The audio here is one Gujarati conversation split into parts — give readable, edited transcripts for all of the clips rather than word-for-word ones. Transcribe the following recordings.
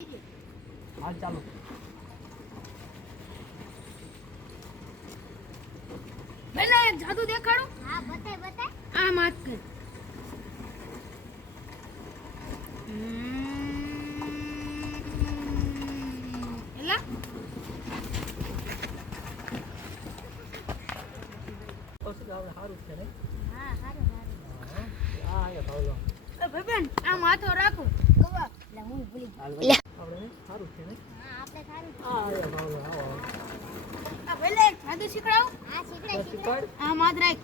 હાલ ચાલો પહેલા એક જાદુ દેખાડો. હા બતાય બતાય. આ માત કર. એલા સારું છે ને હા હારું હારું. હા આ ભાવલો ભાઈબંધ આ માથો રાખો. ગવા લે હું ભૂલી આપણે સારું છે ને હા આપણે સારું. આ ભાવલો આવો આ પહેલા એક જાદુ શીખડાવો. હા શીખડાય શીખડાય. શીખવાડ આ માત રાખ.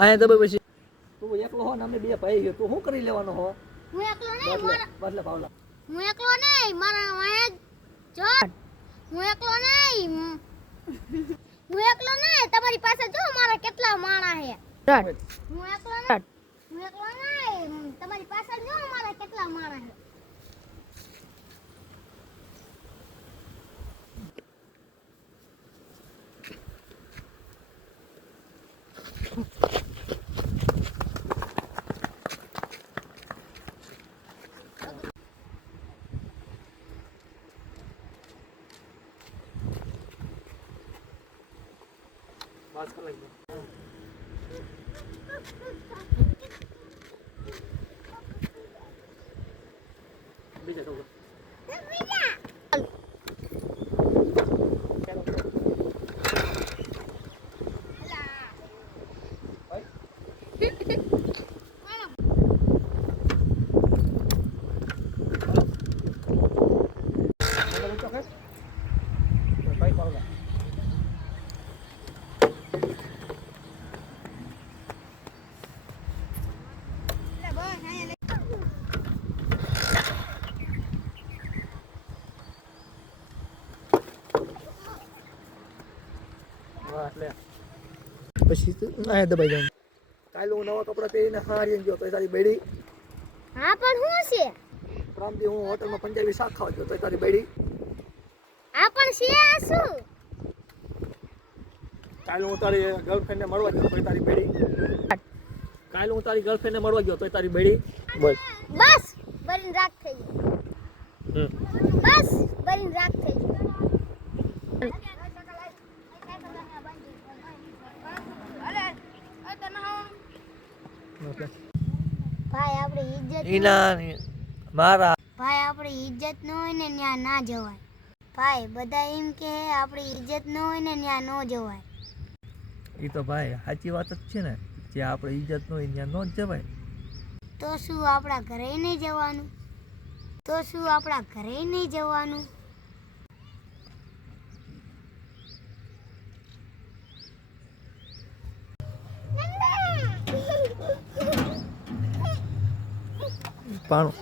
આયા દબાઈ પછી તું એકલો હો ને અમે બે ભાઈ તું શું કરી લેવાનો હો હું એકલો નહીં મારા બદલે ભાવલા હું એકલો નહીં મારા વાયા જો હું એકલો નહીં હું એકલો નહીં તમારી પાસે જો મારા કેટલા માણા છે. હું એકલો નહીં તમારી પાસે જો મારા કેટલા માણા છે. બસ કલાક બીજા સૌ પછી આયા દબાઈ જાઉં કાલે હું નવા કપડા પહેરીને હારી ગયો તો તારી બેડી હા પણ શું છે રામદી હું હોટલમાં પંજાબી શાક ખાવા ગયો તો તારી બેડી આ પણ છે આ શું કાલે હું તારી ગર્લફ્રેન્ડને મળવા ગયો તો તારી બેડી કાલે હું તારી ગર્લફ્રેન્ડને મળવા ગયો તો તારી બેડી બોલ બસ બરીન રાખ થઈ ગઈ. બસ બરીન રાખ થઈ ગઈ. ભાઈ આપણી ઇજ્જત મારા ભાઈ આપણી ઇજ્જત ન હોય ને ત્યાં ના જવાય. ભાઈ બધા એમ કે આપણી ઇજ્જત ન હોય ને ત્યાં ન જવાય. એ તો ભાઈ સાચી વાત જ છે ને જે આપણે ઇજ્જત ન હોય ત્યાં ન જ જવાય તો શું આપણા ઘરે નહીં જવાનું? તો શું આપણા ઘરે નહીં જવાનું? પાણું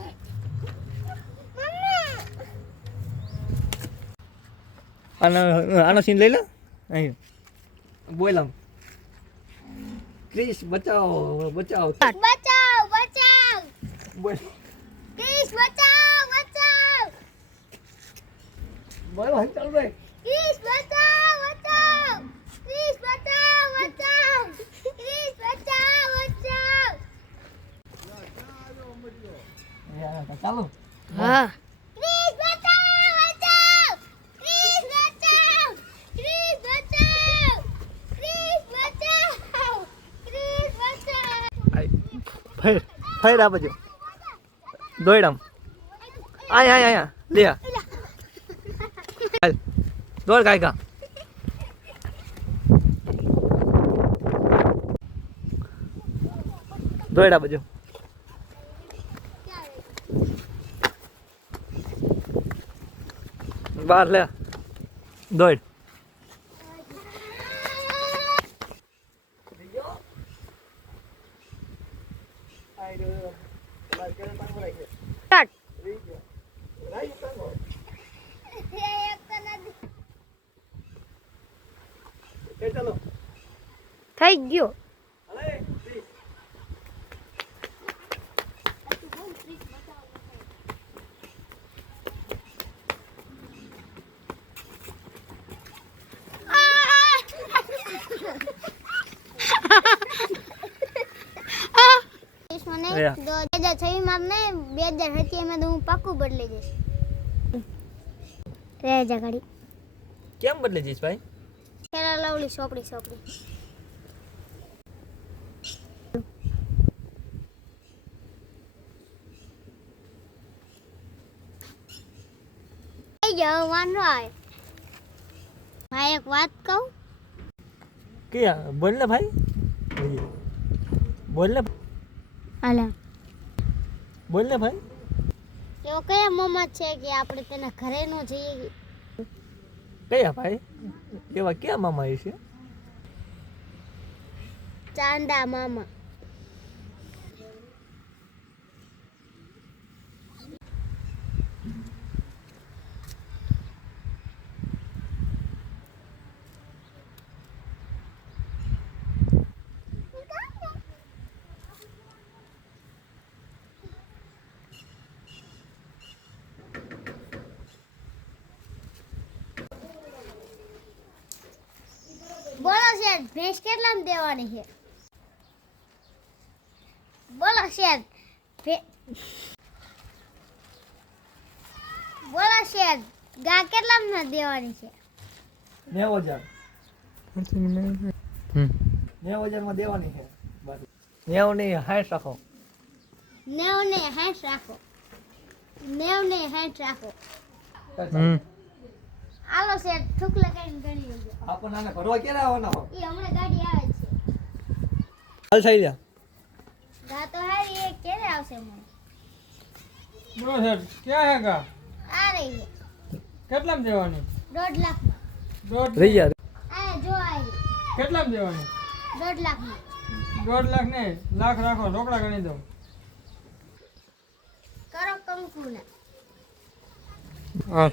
આનો સીન લઈ લે અહીં બોલ આમ ક્રિશ બચાવો બચાવો બચાવ બચાવ બોલ પ્લીઝ બચાવ બચાવ બોલ હાલ ચાલ ભાઈ પ્લીઝ બચાવ બચાવ પ્લીઝ બચાવ બચાવ પ્લીઝ બચાવ બચાવ. ચાલો હા પ્લીઝ બચાવ બચાવ પ્લીઝ બચાવ પ્લીઝ બચાવ પ્લીઝ બચાવ પ્લીઝ બચાવ. ફેર આ બાજુ દોડ આમ આયા લે હાલ દોડ કાયકા દોડ આ બાજુ બહાર લે દોડ ચાલો થઈ ગયો. Ah! 20 માં Yeah. નહીં 2026 માં નહીં 2027 માં તો હું પાક્કું બદલી જઈશ રે જા ગાડી કેમ બદલી જઈશ ભાઈ? ફેરા લવલી સોપડી એ જાવ વાંધો આવે ભાઈ એક વાત કહું કે બોલ ને ભાઈ, બોલ ને, હાલા બોલ ને ભાઈ. એવો કયા મોમાં છે કે આપણે તેના ઘરે નો જઈએ કયા ભાઈ? એવા ક્યાં મામા છે? ચાંદા મામા બોલો શેઠ ભેંસ કેટલામાં દેવાની છે બોલો શેઠ બોલો શેઠ ગા કેટલામાં દેવાની છે 90,000. 90,000 માં દેવાની છે. બસ 90 નહીં 60 રાખો. 90 ને 60 રાખો 90 ને 60 રાખો આલો શેઠ ઠુક લગાવીને ગણી લેજો આપણને આને ભરવા ક્યારે આવવાના હો? એ હમણાં ગાડી આવે છે હાલ થઈ જા. ગા તો હારી એ ક્યારે આવશે મને બોલો સાહેબ ક્યાં હે કા આ રહી છે કેટલામાં દેવાની 1.5 લાખમાં દોઢ રહી જા. આ જો આ રહી કેટલામાં દેવાની 1.5 લાખમાં 1.5 લાખ નહીં લાખ રાખો રોકડા ગણી દઉં કરો કંકુના હા